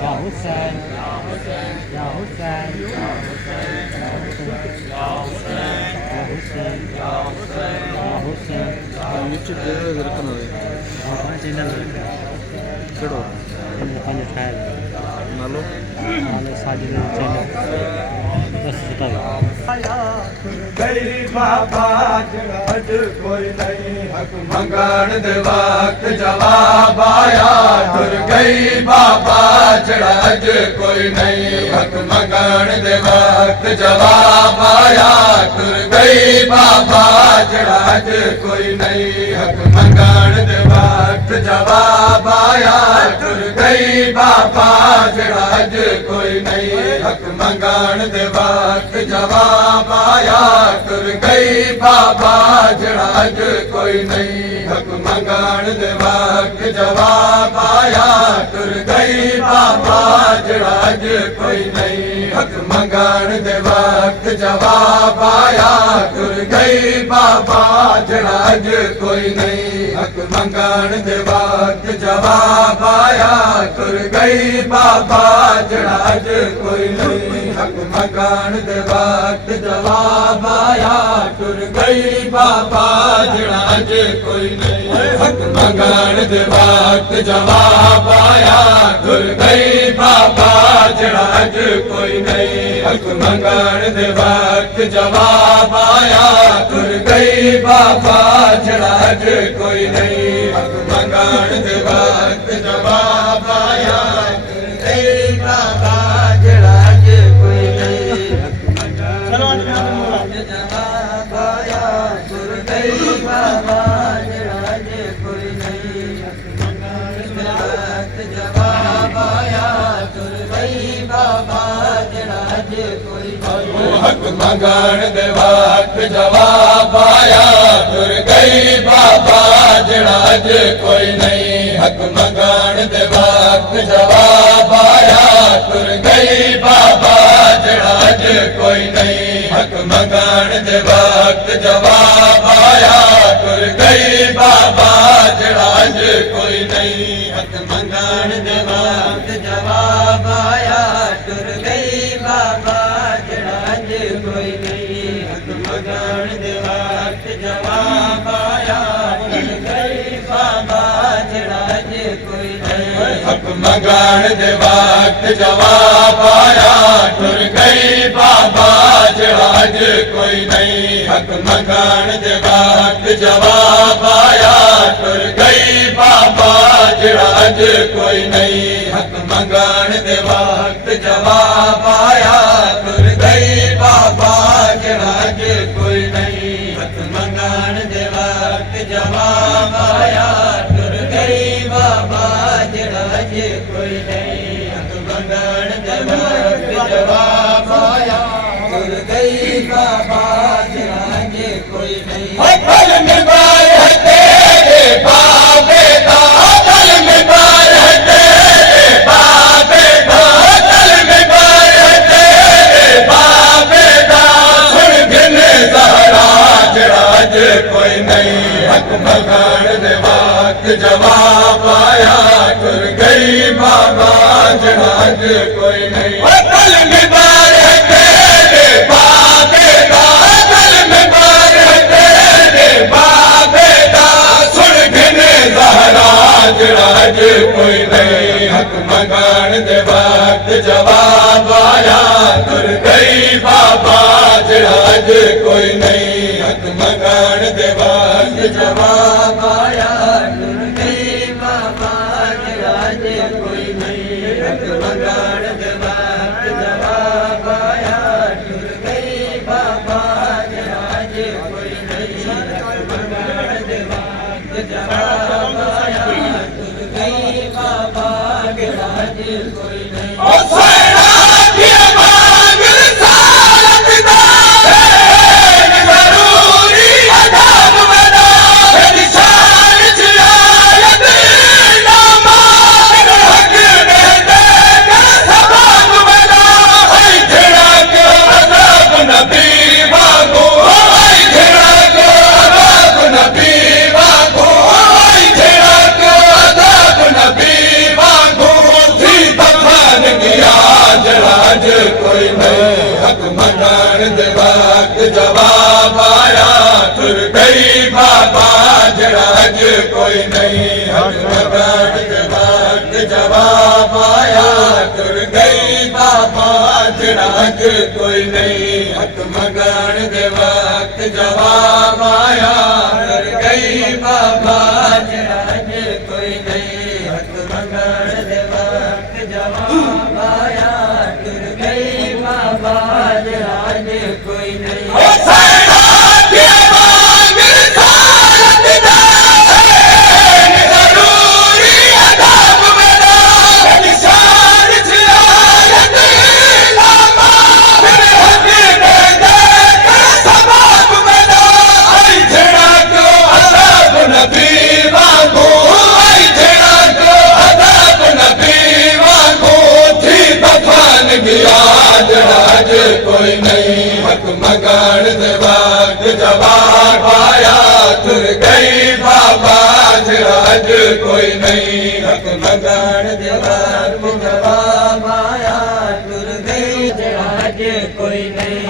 Ya Hussein, Ya Hussein, Ya Hussein, Ya Hussein. YouTube video दरकनवे हाँ channel कड़ो पंज ठायल नालो नाले साजिद चैनल बस बताओ गई बाबा अज कोई नहीं हक मंगण दे वक्त जवाब आया तुर गई बाबा अज कोई नहीं हक मंगण दे वक्त जवाब आया तुर गई बाबा अज कोई नहीं हक मंगण दे वक्त जवाब आया तुर गई बाबा अज कोई नहीं हक मंगण दे वक्त जवाब आया तुर गई बाबा अज कोई नहीं हक मंगण दे वक्त जवाब आया तुर गई बाबा अज कोई नहीं हक मंगण दे वक्त जवाब आया तुर गई बाबा अज कोई नहीं हक मंगण दे वक्त जवाब आया तुर गई बाबा अज कोई नहीं हक मंगण दे वक्त जवाब आया तुर गई बाबा अज कोई नहीं हक मंगण दे वक्त जवाब आया तुर गई बाबा अज कोई नहीं हक मंगण दे वक्त जवाब आया तुर गई बाबा अज कोई नहीं हक मंगण दे वक्त जवाब आया तुर गई बाबा अज कोई नहीं हक मंगण जवाब आया तुर गई बाबा अज कोई नहीं हक मंगण दे वक्त जवाब आया तुर गई बाबा अज कोई नहीं हक मंगण दे वक्त जवाब आया तुर गई बाबा अज कोई नहीं हक मंगण दे वक्त जवाब आया तुर गई बाबा अज कोई नहीं हक मंगण दे वक्त जवाब आया तुर गई बाबा अज कोई नहीं हक मंगण दे वक्त जवाब आया तुर गई बाबा अज कोई नहीं हक मंगण दे वक्त जवाब आया तुर गई बाबा अज कोई नहीं हक मंगण दे वक्त जवाब आया तुर गई बाबा अज कोई नहीं हक मंगण दे वक्त जवाब आया तुर गई बाबा अज कोई नहीं हक मंगण दे वक्त जवाब आया तुर गई बाबा अज कोई नहीं हक मंगण दे वक्त जवाब आया तुर गई बाबा अज कोई नहीं हक मंगण दे वक्त जवाब आया तुर गई बाबा अज कोई नहीं फल में बार है तेरे बाबे का फल में बार है तेरे बाबे का फल में बार है तेरे बाबे का सुन गिने ज़हरा अज कोई नहीं हक मंगण दे वक्त जवाब आया तुर गई बाबा अज कोई नहीं फल में बार है तेरे बाबे का फल में बार है तेरे बाबे का सुन गिने ज़हरा अज कोई नहीं हक मंगण दे वक्त जवाब आया तुर गई बाबा अज कोई नहीं हक मंगण दे वक्त जवाब आया तुर गई बाबा अज कोई नहीं हक मंगण दे वक्त जवाब आया तुर गई बाबा अज कोई नहीं हक मंगण दे वक्त जवाब आया तुर गई बाबा अज कोई नहीं जवाब आया तुर गई बाबा जड़ा अज कोई नहीं हक मंगण दे वक्त जवाब आया तुर गई बाबा जड़ा अज कोई नहीं हक मंगण दे वक्त जवाब आया तुर गई बाबा जड़ा अज कोई नहीं कोई नहीं हक मंगण दे वक्त जवाब आया तुर गई बाबा जड़ा अज कोई नहीं हक मंगण दे वक्त जवाब आया तुर गई जड़ा अज कोई नहीं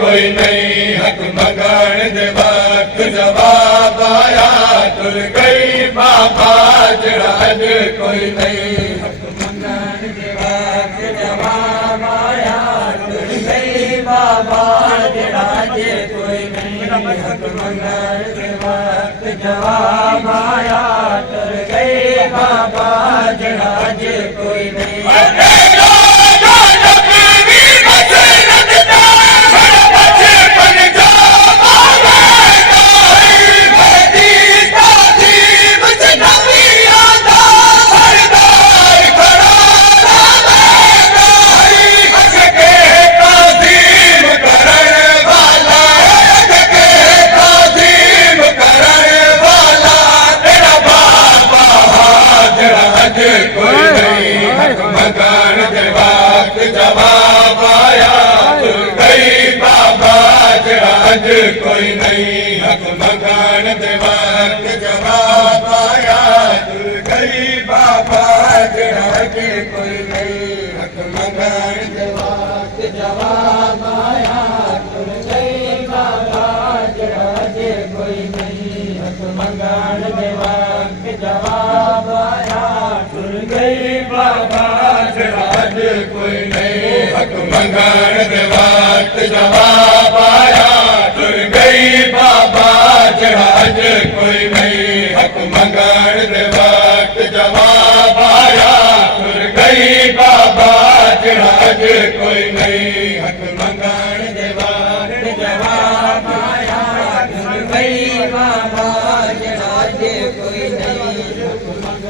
कोई नहीं हक मंगण दे वक्त जवाब आया तुर गई बाबा जड़ा अज कोई नहीं हक मंगण दे वक्त जवाब आया तुर गई बाबा जड़ा अज कोई नहीं हक मंगण दे वक्त जवाब आया तुर गई बाबा जड़ा अज कोई नहीं जवाब आया तुर गई बाबा जड़ा अज कोई नहीं हक मंगण दे वक्त जवाब आया तुर गई बाबा जड़ा अज कोई नहीं हक मंगण दे वक्त जवाब आया तुर गई बाबा जड़ा अज कोई नहीं हक मंगण दे वक्त जवाब आया तुर गई बाबा जड़ा अज कोई नहीं हक मंगण दे वक्त जवाब आया तुर गई बाबा जड़ा अज कोई नहीं हक मंगण दे वक्त जवाब आया तुर गई बाबा जड़ा अज कोई नहीं हक मंगण दे वक्त जवाब आया तुर गई बाबा जड़ा अज कोई नहीं हक मंगण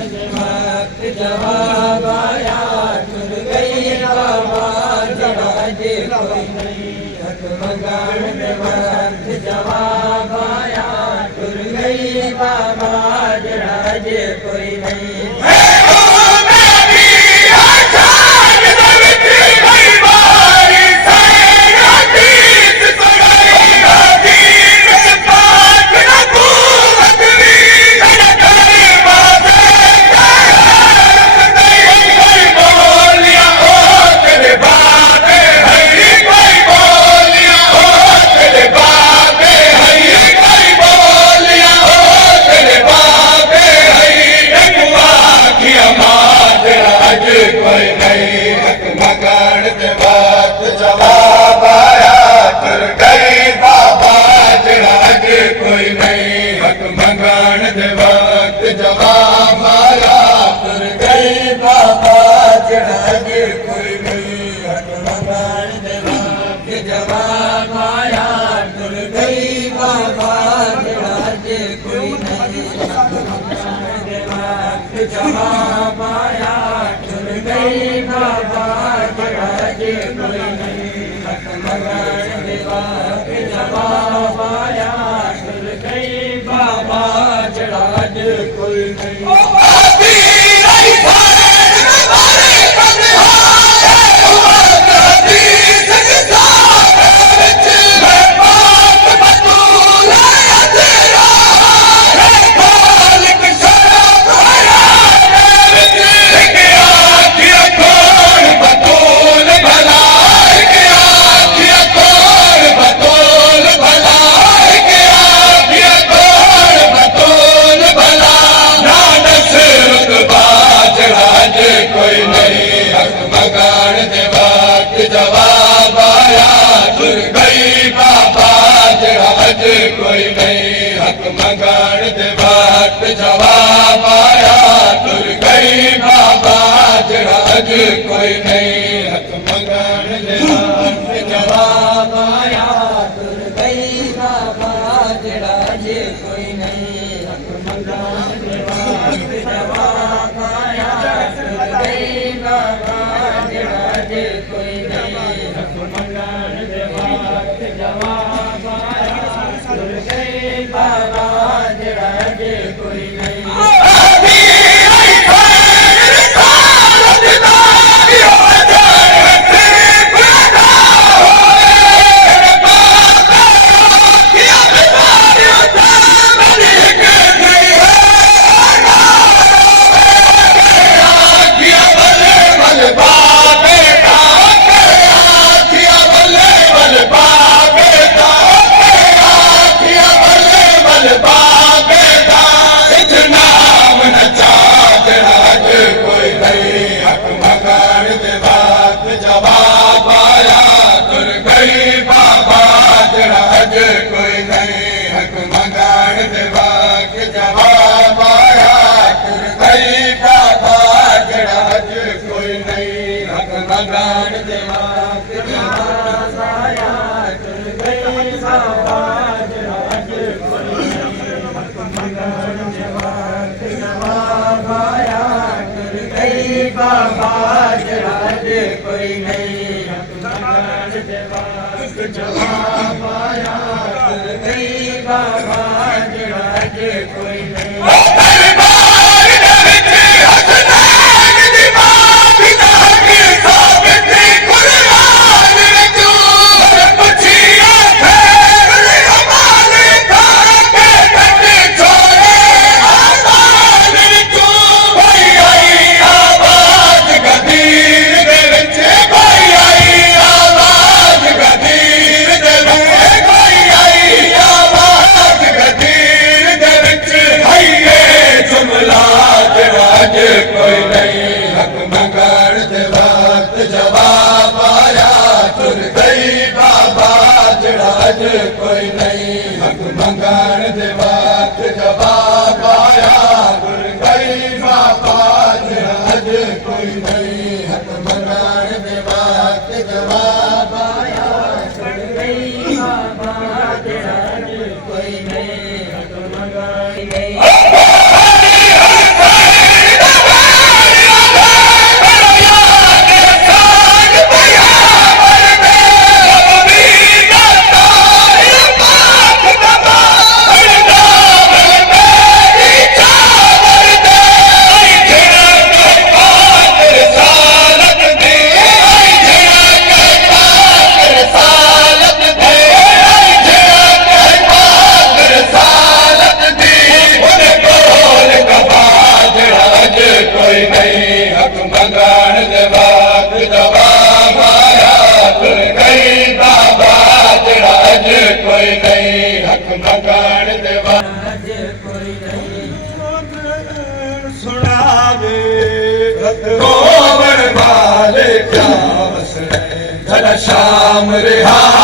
दे वक्त जवाब आया तुर गई बाबा जड़ा अज कोई नहीं हक मंगण दे वक्त जवाब आया तुर गई बाबा जड़ा अज कोई नहीं जवाब आया तुर गई बाबा जड़ा अज कोई नहीं हक मंगण दे वक्त जवाब आया तुर गई बाबा जड़ा अज कोई नहीं हक मंगण दे वक्त जवाब आया तुर गई बाबा जड़ा अज कोई नहीं हक मंगण दे वक्त जवाब आया तुर गई बाबा जड़ा अज कोई नहीं हक ਮੰਗਣ ਦੇ ਵਕਤ ਜਵਾਬ ਆਇਆ ਤੁਰ ਗਈ ਬਾਬਾ ਜਿਹੜਾ ਅੱਜ ਕੋਈ ਨਹੀਂ जवाब आया तुर गई बाबा जड़ा अज कोई नहीं हक मंगण दे वक्त जवाब आया तुर गई बाबा जड़ा अज कोई नहीं हक मंगण दे वक्त जवाब आया तुर गई बाबा जड़ा अज कोई नहीं हक मंगण दे वक्त जवाब आया तुर गई बाबा जड़ा अज कोई बाबा जड़ा जे कोई नहीं जवाब आया तुर गई बाबा जड़ा अज कोई नहीं हक मंगण दे वक्त जवाब आया तुर गई बाबा जड़ा अज कोई नहीं हक मंगण दे वक्त जवाब आया तुर गई बाबा जड़ा अज कोई नहीं हक मंगण दे वक्त जवाब आया तुर गई बाबा जड़ा अज कोई नहीं जवाब आया तुर गई बाबा जड़ा अज कोई नहीं कोई नहीं हक मंगण दे वक्त जवाब आया तुर गई बाबा जड़ा अज कोई नहीं हक मंगण दे वक्त जवाब आया तुर गई बाबा जड़ा अज कोई नहीं हक मंगण दे वक्त जवाब आया तुर गई बाबा जड़ा अज कोई नहीं हक मंगण दे कोई नहीं हक मंगण दे वक्त जवाब आया तुर गई बाबा जड़ा अज कोई नहीं हक मंगण दे वक्त कोई नहीं सुनावे रोवण वाले क्या वसने धन श्याम रिहा